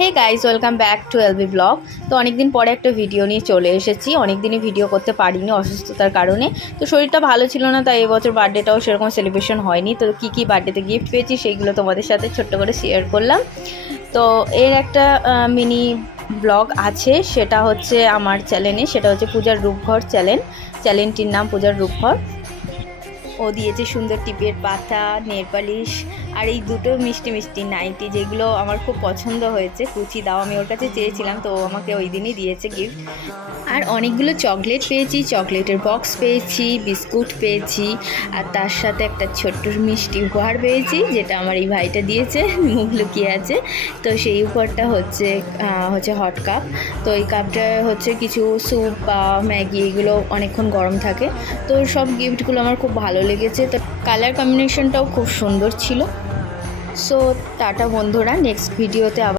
Hey guys, welcome back to LB blog. তো অনেক দিন পরে একটা ভিডিও নিয়ে চলে এসেছি। অনেক দিনই ভিডিও করতে পারিনি অসুস্থতার কারণে। তো শরীরটা ভালো ছিল না, তাই এবছর বার্থডেটাও সেরকম সেলিব্রেশন হয়নি। তো কী বার্থডেতে গিফট পেয়েছি সেইগুলো তোমাদের সাথে ছোট্ট করে শেয়ার করলাম। তো এর একটা মিনি ব্লগ আছে, সেটা হচ্ছে আমার চ্যানেলে, সেটা হচ্ছে পূজার রূপঘর চ্যানেলটির নাম পূজার রূপঘর। ও দিয়েছে সুন্দর টিপের পাতা, নেল পালিশ আর এই দুটো মিষ্টি মিষ্টি নাইটি, যেগুলো আমার খুব পছন্দ হয়েছে। কুচি দাও, আমি ওর কাছে চেয়েছিলাম, তো ও আমাকে ওই দিনই দিয়েছে গিফট। আর অনেকগুলো চকলেট পেয়েছি, চকলেটের বক্স পেয়েছি, বিস্কুট পেয়েছি, আর তার সাথে একটা ছোট্ট মিষ্টি উপহার পেয়েছি, যেটা আমার এই ভাইটা দিয়েছে, মুখ লুকিয়ে আছে। তো সেই উপহারটা হচ্ছে হট কাপ। তো এই কাপটা হচ্ছে কিছু স্যুপ বা ম্যাগি এগুলো অনেকক্ষণ গরম থাকে। তো সব গিফটগুলো আমার খুব ভালো লেগেছে। তো কালার কম্বিনেশনটাও খুব সুন্দর ছিল। সো টাটা বন্ধুরা, নেক্সট ভিডিওতে আবার